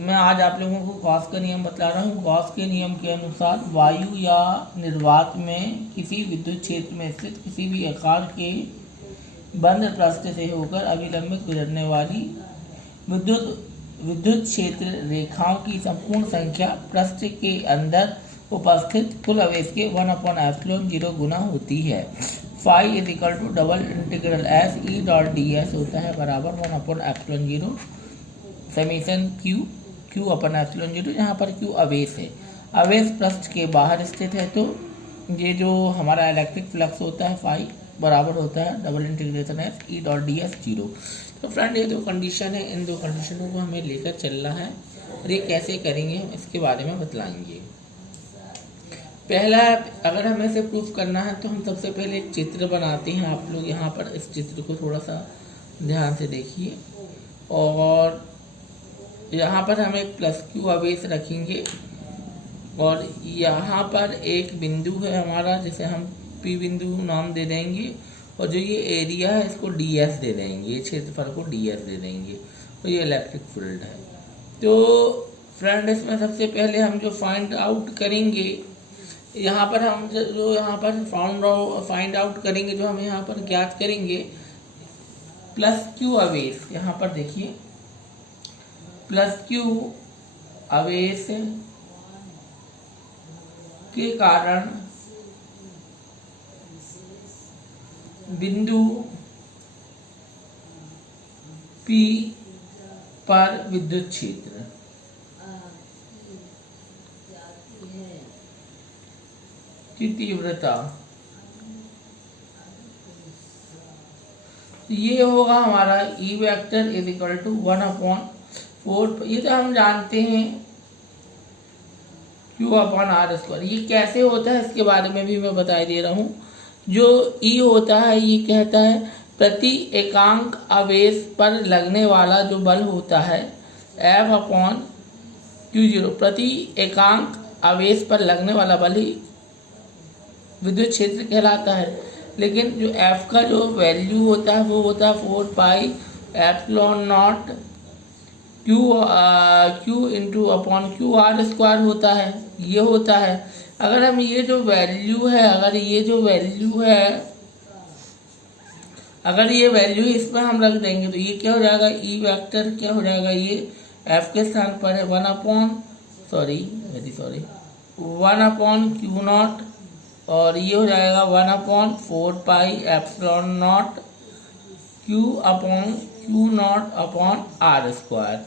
मैं आज आप लोगों को गॉस का नियम बतला रहा हूँ। गॉस के नियम के अनुसार वायु या निर्वात में किसी विद्युत क्षेत्र में स्थित किसी भी आकार के बंद पृष्ठ से होकर अविलंबित गुजरने वाली विद्युत क्षेत्र रेखाओं की संपूर्ण संख्या पृष्ठ के अंदर उपस्थित कुल आवेश के 1/ε0 गुना होती है। Phi is equal to double integral S E dot D S होता है बराबर 1/ε0 summation Q upon epsilon zero, जहाँ पर क्यू आवेश है। आवेश पृष्ठ के बाहर स्थित है तो ये जो हमारा इलेक्ट्रिक फ्लक्स होता है फाई बराबर होता है double integration S E dot D S zero. तो फ्रेंड ये दो कंडीशन है, इन दो कंडीशनों को हमें लेकर चलना है और ये कैसे करेंगे हम इसके बारे में बतलाएंगे। पहला, अगर हमें इसे प्रूफ करना है तो हम सबसे पहले एक चित्र बनाते हैं। आप लोग यहाँ पर इस चित्र को थोड़ा सा ध्यान से देखिए और यहाँ पर हम एक प्लस क्यू आवेश रखेंगे और यहाँ पर एक बिंदु है हमारा जिसे हम पी बिंदु नाम दे देंगे और जो ये एरिया है इसको डी एस दे देंगे, ये क्षेत्रफल को डी एस दे देंगे और ये इलेक्ट्रिक फील्ड है। तो फ्रेंड इसमें सबसे पहले हम जो फाइंड आउट करेंगे, यहाँ पर हम जो यहाँ पर फाइंड आउट करेंगे, जो हम यहाँ पर ज्ञात करेंगे प्लस क्यू आवेश, यहाँ पर देखिए प्लस क्यू आवेश के कारण बिंदु P पर विद्युत क्षेत्र की तीव्रता, ये होगा हमारा E vector is equal to 1/4। ये तो हम जानते हैं Q/r²। ये कैसे होता है इसके बारे में भी मैं बता दे रहा हूँ। जो E होता है ये कहता है प्रति एकांक आवेश पर लगने वाला जो बल होता है F/Q0, प्रति एकांक आवेश पर लगने वाला बल ही विद्युत क्षेत्र कहलाता है। लेकिन जो F का जो वैल्यू होता है वो होता है 4πε0 Q इंटू अपॉन QR² होता है, ये होता है। अगर हम ये जो वैल्यू है, अगर ये वैल्यू इसमें हम रख देंगे तो ये क्या हो जाएगा, E वेक्टर क्या हो जाएगा, ये F के स्थान पर है 1/Q0 और ये हो जाएगा 1/4πε0 Q/Q0/r²।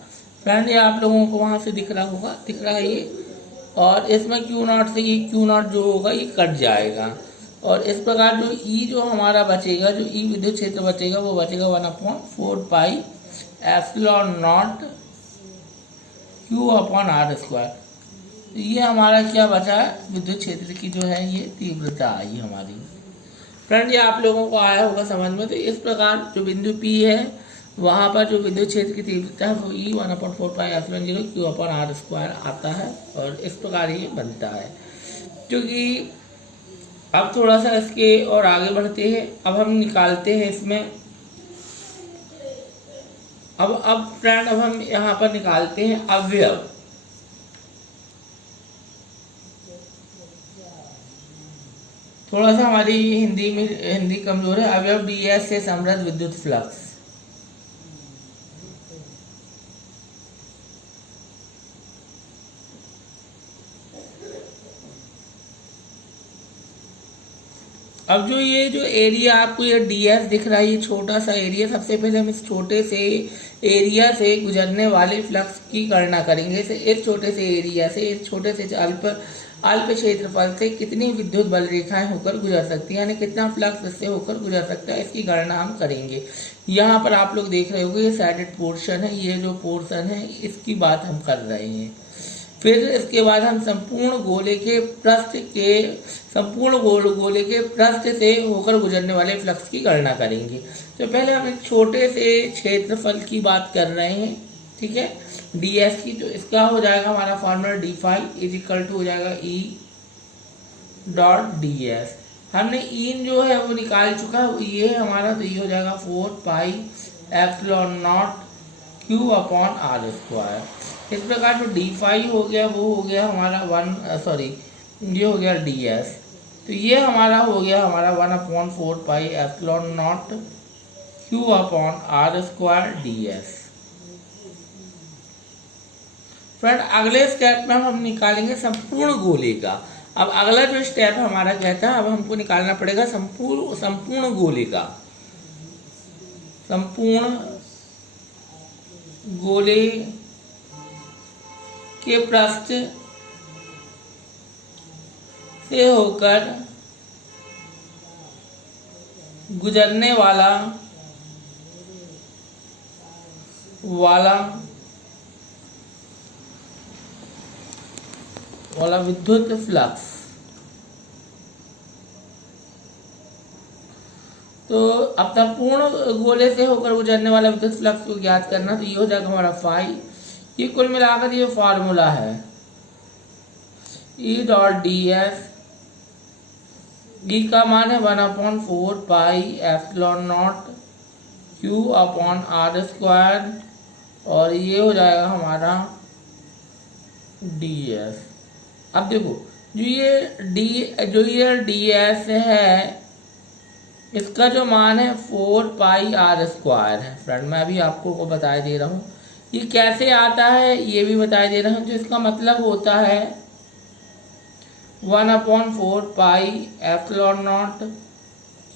फ्रेंड ये आप लोगों को वहाँ से दिख रहा है ये, और इसमें Q0 से ये Q0 जो होगा ये कट जाएगा और इस प्रकार जो E जो हमारा बचेगा, जो E विद्युत क्षेत्र बचेगा वो बचेगा 1/4πε0 Q/r²। ये हमारा क्या बचा है, विद्युत क्षेत्र की जो है ये तीव्रता आई हमारी। फ्रेंड ये आप लोगों को आया होगा समझ में। तो इस प्रकार जो बिंदु P है वहाँ पर जो विद्युत क्षेत्र की तीव्रता है वो E 1/4πε0 Q/r² आता है और इस प्रकार ये बनता है। क्योंकि अब थोड़ा सा इसके और आगे बढ़ते हैं। अब हम निकालते हैं इसमें, अब फ्रेंड अब हम यहाँ पर निकालते हैं अवयव। थोड़ा सा हमारी हिंदी कमजोर है। अवयव ds से समृद्ध विद्युत फ्लक्स। अब जो ये जो एरिया आपको ये ds दिख रहा है, ये छोटा सा एरिया, सबसे पहले हम इस छोटे से एरिया से गुजरने वाले फ्लक्स की गणना करेंगे। इस छोटे से एरिया से, इस छोटे से अल्प क्षेत्रफल से कितनी विद्युत बल रेखाएं होकर गुजर सकती हैं, यानी कितना फ्लक्स इससे होकर गुजर सकता है, इसकी गणना हम करेंगे। यहाँ पर आप लोग देख रहे होंगे ये साइडेड पोर्शन है, ये जो पोर्शन है इसकी बात हम कर रहे हैं। फिर इसके बाद हम संपूर्ण गोले के पृष्ठ से होकर गुजरने वाले फ्लक्स की गणना करेंगे। तो पहले हम एक छोटे से क्षेत्रफल की बात कर रहे हैं, ठीक है, ds की। तो इसका हो जाएगा हमारा formula d∅ is equal to हो जाएगा E डॉट ds। हमने E जो है वो निकाल चुका है, ये है हमारा, तो ये हो जाएगा 4πε0 Q/r²। इस प्रकार जो डी फाई हो गया वो हो गया हमारा ये हो गया डी एस। तो ये हमारा हो गया हमारा 1/4 epsilon not Q upon R square D S. Friend अगले स्टेप में हम निकालेंगे संपूर्ण गोले का। अब अगला जो स्टेप हमारा कहता है, अब हमको निकालना पड़ेगा संपूर्ण गोले का, संपूर्ण गोले के पृष्ठ से होकर गुजरने वाला विद्युत फ्लक्स। तो अब संपूर्ण गोले से होकर गुजरने वाला विद्युत फ्लक्स को ज्ञात करना, तो ये हो जाएगा हमारा फाई। ये कुल मिलाकर ये फॉर्मूला है E dot D S. E का मान है 1/4 epsilon not Q upon R square, और ये हो जाएगा हमारा डी एस। अब देखो जो ये डी एस है, इसका जो मान है 4 आर स्क्वायर है। फ्रेंड मैं अभी आपको को बता दे रहा हूँ ये कैसे आता है, ये भी बता दे रहा हूँ। जो इसका मतलब होता है 1/4 epsilon not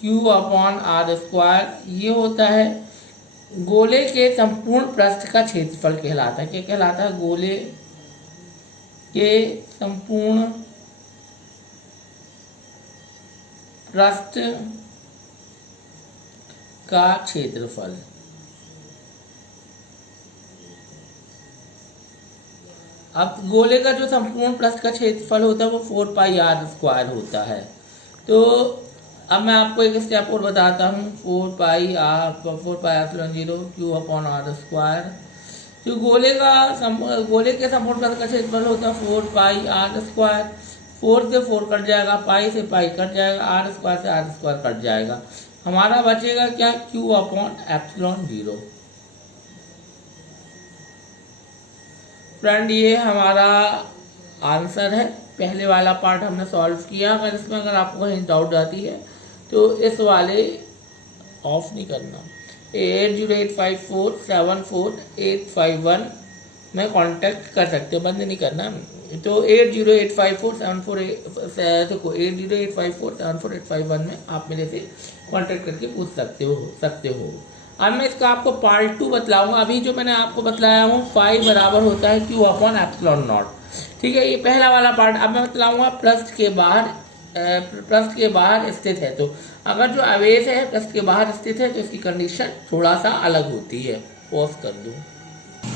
Q upon R square, ये होता है गोले के संपूर्ण पृष्ठ का क्षेत्रफल कहलाता है। क्या कहलाता है? गोले के संपूर्ण पृष्ठ का क्षेत्रफल। अब गोले का जो संपूर्ण पृष्ठ का क्षेत्रफल होता है वो 4 आर स्क्वायर होता है। तो अब मैं आपको एक स्टेप और बताता हूँ। 4 epsilon 0 Q upon R square. जो गोले के संपूर्ण पृष्ठ का क्षेत्रफल होता है 4 आर स्क्वायर। 4 से 4 कट जाएगा, पाई से पाई कट जाएगा, आर स्क्वायर से आर स्क्वायर कट जाएगा। हमारा बचेगा क्या? Q upon epsilon 0। फ्रेंड ये हमारा आंसर है। पहले वाला पार्ट हमने सॉल्व किया। अगर आपको कहीं डाउट आती है तो इस वाले ऑफ नहीं करना, 8085474851 में कांटेक्ट कर सकते हो, बंद नहीं करना। तो 8085474851 में आप मेरे से कांटेक्ट करके पूछ सकते हो। अब मैं इसका आपको पार्ट 2 बतलाऊंगा। अभी जो मैंने आपको बतलाया हूँ फाई बराबर होता है क्यू अपॉन एप्सिलॉन नॉट। ठीक है, ये पहला वाला पार्ट। अब मैं बतलाऊंगा पृष्ठ के बाहर स्थित है। तो अगर जो आवेश है पृष्ठ के बाहर स्थित है तो इसकी कंडीशन थोड़ा सा अलग होती है। पॉज कर दो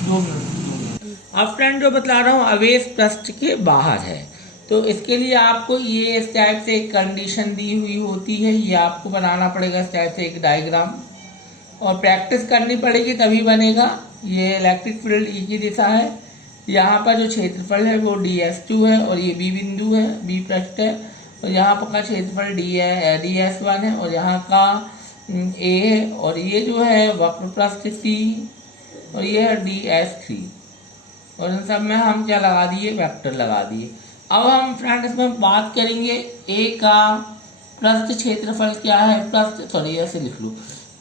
2 मिनट। अब फ्रेंड जो बतला रहा हूँ आवेश पृष्ठ के बाहर है, तो इसके लिए आपको ये इस टाइप से एक कंडीशन दी हुई होती है। ये आपको बनाना पड़ेगा इस टाइप से एक डायग्राम, और प्रैक्टिस करनी पड़ेगी तभी बनेगा। ये इलेक्ट्रिक फील्ड ई की दिशा है। यहाँ पर जो क्षेत्रफल है वो DS2 है, और ये बी बिंदु है, बी पृष्ठ है। और यहाँ पर का क्षेत्रफल DS1 है, और यहाँ का A है, और ये जो है वक्र पृष्ठ C, और ये है DS3। और इन सब में हम क्या लगा दिए? वेक्टर लगा दिए। अब हम फ्रेंड इसमें बात करेंगे A का पृष्ठ क्षेत्रफल क्या है। ऐसे लिख लो,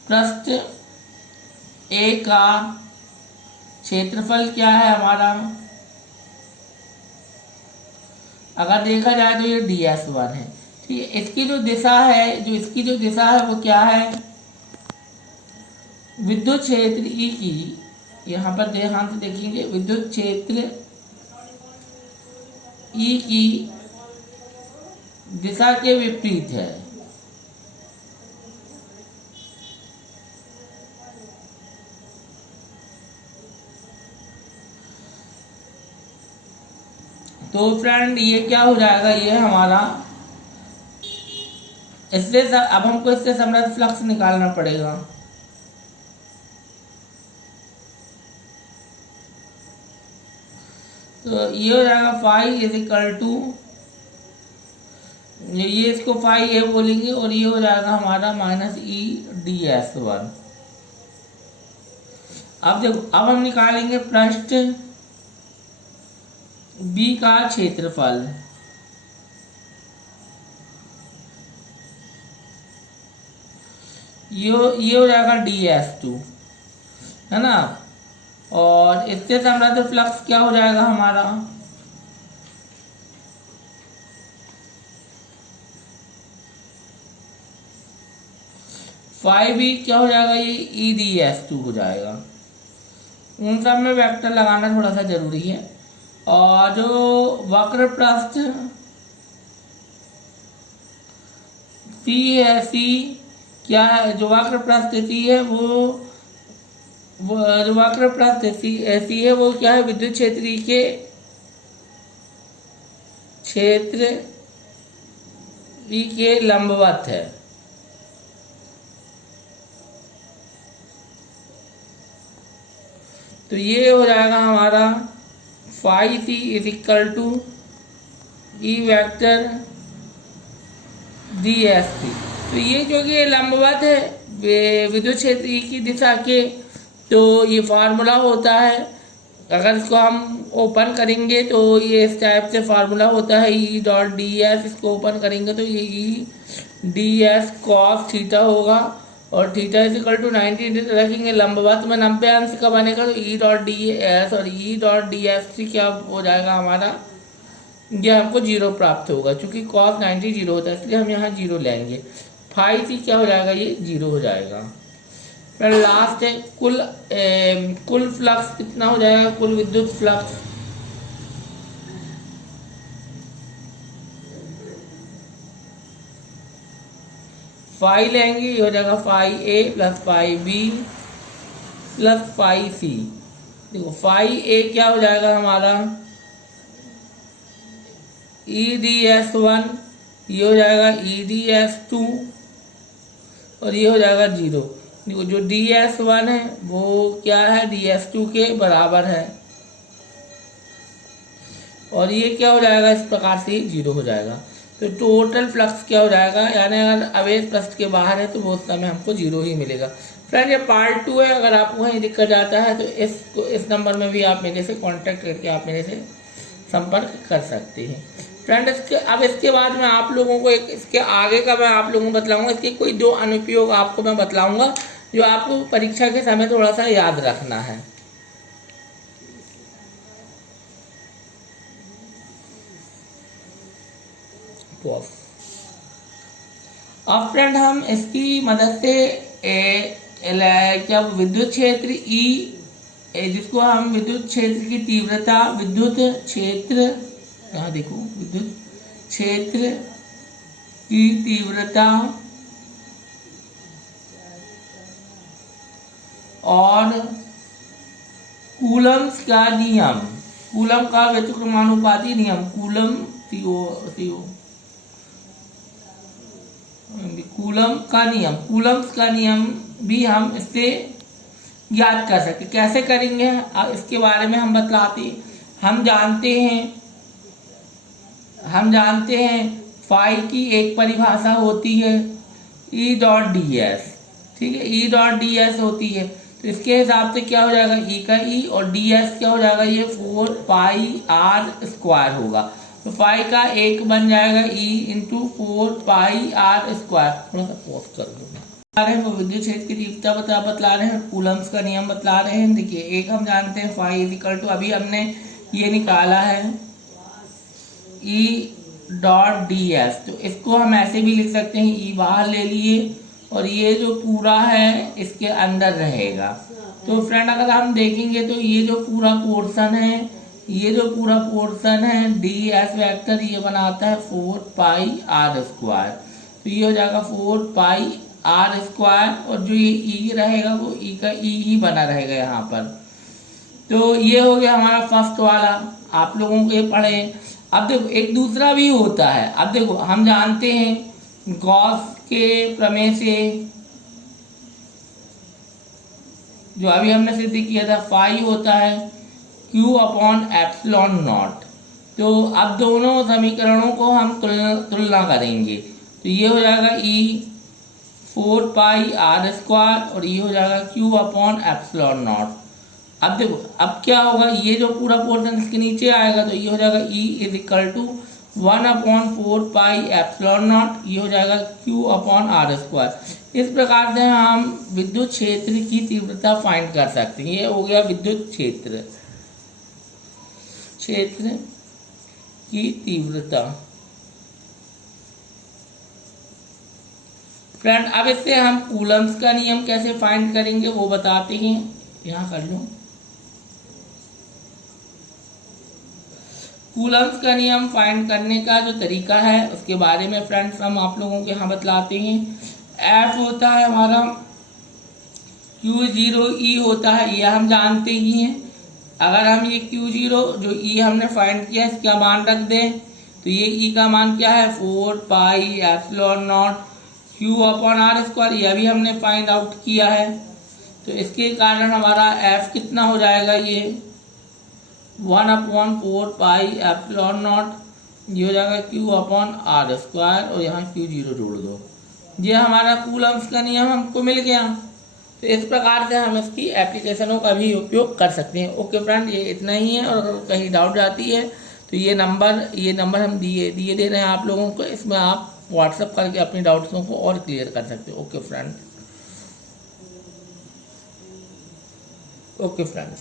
पृष्ठ A का क्षेत्रफल क्या है हमारा। अगर देखा जाए तो ये DS1 है। ठीक है, इसकी जो दिशा है वो क्या है? विद्युत क्षेत्र E की, यहाँ पर ध्यान से देखेंगे, विद्युत क्षेत्र E की दिशा के विपरीत है। तो फ्रेंड ये क्या हो जाएगा? ये हमारा इससे अब हमको इससे संबंधित फ्लक्स निकालना पड़ेगा। तो ये हो जाएगा फाई इज इक्वल टू, ये इसको फाई ये बोलेंगे, और ये हो जाएगा हमारा -EDS1। अब देखो, अब हम निकालेंगे पृष्ठ बी का क्षेत्रफल, ये हो जाएगा ds2, है ना। और इससे संबंधित फ्लक्स क्या हो जाएगा हमारा, फाइव भी क्या हो जाएगा, ये eds2 हो जाएगा। उन सब में वेक्टर लगाना थोड़ा सा जरूरी है। और जो वक्र पृष्ठ सी है, सी क्या है, जो वक्र पृष्ठ सी है वो जो वक्र पृष्ठ सी है वो क्या है, विद्युत क्षेत्र के क्षेत्र के लंबवत है। तो ये हो जाएगा हमारा phi C is equal to E vector D S T. तो ये क्योंकि ये लंबवत है विद्युत क्षेत्र ई की दिशा के, तो ये फार्मूला होता है। अगर इसको हम ओपन करेंगे तो ये इस टाइप से फार्मूला होता है, ई डॉट डी एस। इसको ओपन करेंगे तो ये E D S cos theta होगा, और थीटा इज इक्वल टू 90 रखेंगे लंबवत में 90 अंश का बनेगा, तो ई डॉट डी एस और E dot D S C क्या हो जाएगा हमारा, ये हमको जीरो प्राप्त होगा। क्योंकि कॉस 90 जीरो होता है इसलिए हम यहाँ जीरो लेंगे। फाई सी क्या हो जाएगा, ये जीरो हो जाएगा। फिर लास्ट है कुल फ्लक्स कितना हो जाएगा, कुल विद्युत फ्लक्स फाई लेंगे, ये हो जाएगा phi A plus phi B plus phi C. देखो फाई ए क्या हो जाएगा हमारा, ई डी एस वन, ये हो जाएगा ई डी एस टू, और ये हो जाएगा जीरो। देखो जो डी एस वन है वो क्या है, डी एस टू के बराबर है, और ये क्या हो जाएगा, इस प्रकार से जीरो हो जाएगा। तो टोटल फ्लक्स क्या हो जाएगा, यानी अगर अवेश पृष्ठ के बाहर है तो वो उस समय हमको जीरो ही मिलेगा। फ्रेंड ये पार्ट 2 है। अगर आपको कहीं दिक्कत जाता है तो इस नंबर में भी आप मेरे से कांटेक्ट करके आप मेरे से संपर्क कर सकते हैं। फ्रेंड इसके बाद मैं आप लोगों को इसके आगे का मैं आप लोगों को बतलाऊंगा। इसके कोई 2 अनुप्रयोग आपको मैं बतलाऊंगा जो आपको परीक्षा के समय थोड़ा सा याद रखना है। अब फ्रेंड हम इसकी मदद से क्या विद्युत क्षेत्र ई, जिसको हम विद्युत क्षेत्र की तीव्रता, विद्युत क्षेत्र, यहाँ देखो विद्युत क्षेत्र की तीव्रता और कूलम्स का नियम, कूलम का व्यतिक्रमानुपाती नियम, कूलम कूलम्स का नियम भी हम इससे याद कर सकते। कैसे करेंगे इसके बारे में हम बतलाते। हम जानते हैं फाई की एक परिभाषा होती है ई डॉट डी एस, ठीक है, ई डॉट डी एस होती है। तो इसके हिसाब से क्या हो जाएगा, ई का ई और डी एस क्या हो जाएगा, ये 4 पाई आर स्क्वायर होगा। तो फाई का एक बन जाएगा E into 4 pi R square. थोड़ा सा पॉज कर दो। वो विद्युत क्षेत्र की तीव्रता बतला रहे हैं, कूलम्स का नियम बतला रहे हैं। देखिए एक हम जानते हैं फाई इज इक्वल टू, अभी हमने ये निकाला है ई डॉट डी एस। तो इसको हम ऐसे भी लिख सकते हैं, ई बाहर ले लिए और ये जो पूरा है इसके अंदर रहेगा। तो फ्रेंड अगर हम देखेंगे तो ये जो पूरा पोर्शन है डी एस वेक्टर ये बनाता है 4 पाई आर स्क्वायर। तो ये हो जाएगा 4 पाई आर स्क्वायर, और जो ये ई रहेगा वो ई का ई ही बना रहेगा यहाँ पर। तो ये हो गया हमारा फर्स्ट वाला, आप लोगों को ये पढ़े। अब देखो एक दूसरा भी होता है। अब देखो हम जानते हैं गॉस के प्रमेय से, जो अभी हमने सिद्ध किया था, फाई होता है Q अपॉन एप्सिलॉन नॉट। तो अब दोनों समीकरणों को हम तुलना करेंगे। तो ये हो जाएगा E 4 पाई आर स्क्वायर और ये हो जाएगा Q अपॉन एप्सिलॉन नॉट। अब देखो अब क्या होगा, ये जो पूरा पोर्शन इसके नीचे आएगा तो ये हो जाएगा E is equal to 1/4 pi epsilon not, ये हो जाएगा Q/r²। इस प्रकार से हम विद्युत क्षेत्र की तीव्रता फाइंड कर सकते हैं। ये हो गया विद्युत क्षेत्र की तीव्रता। फ्रेंड अब इससे हम कूलम्स का नियम कैसे फाइंड करेंगे वो बताते हैं। यहाँ कर लो, कूलम्स का नियम फाइंड करने का जो तरीका है उसके बारे में फ्रेंड्स हम आप लोगों के यहाँ बतलाते हैं। F होता है हमारा Q0E होता है, ये हम जानते ही हैं। अगर हम ये Q0 जो E हमने फाइंड किया इसका मान रख दें तो ये E का मान क्या है 4 पाई एप्सिलॉन नॉट Q/r², यह भी हमने फाइंड आउट किया है। तो इसके कारण हमारा F कितना हो जाएगा, ये 1/4 पाई एप्सिलॉन नॉट, ये हो जाएगा Q/r² और यहाँ Q0 जोड़ दो। ये हमारा कूलम्स का नियम हमको मिल गया। तो इस प्रकार से हम इसकी एप्लीकेशनों का भी उपयोग कर सकते हैं। ओके फ्रेंड, ये इतना ही है। और अगर कहीं डाउट आती है तो ये नंबर हम दिए दे रहे हैं आप लोगों को, इसमें आप व्हाट्सएप करके अपनी डाउट्सों को और क्लियर कर सकते हो। Okay friend, okay friends.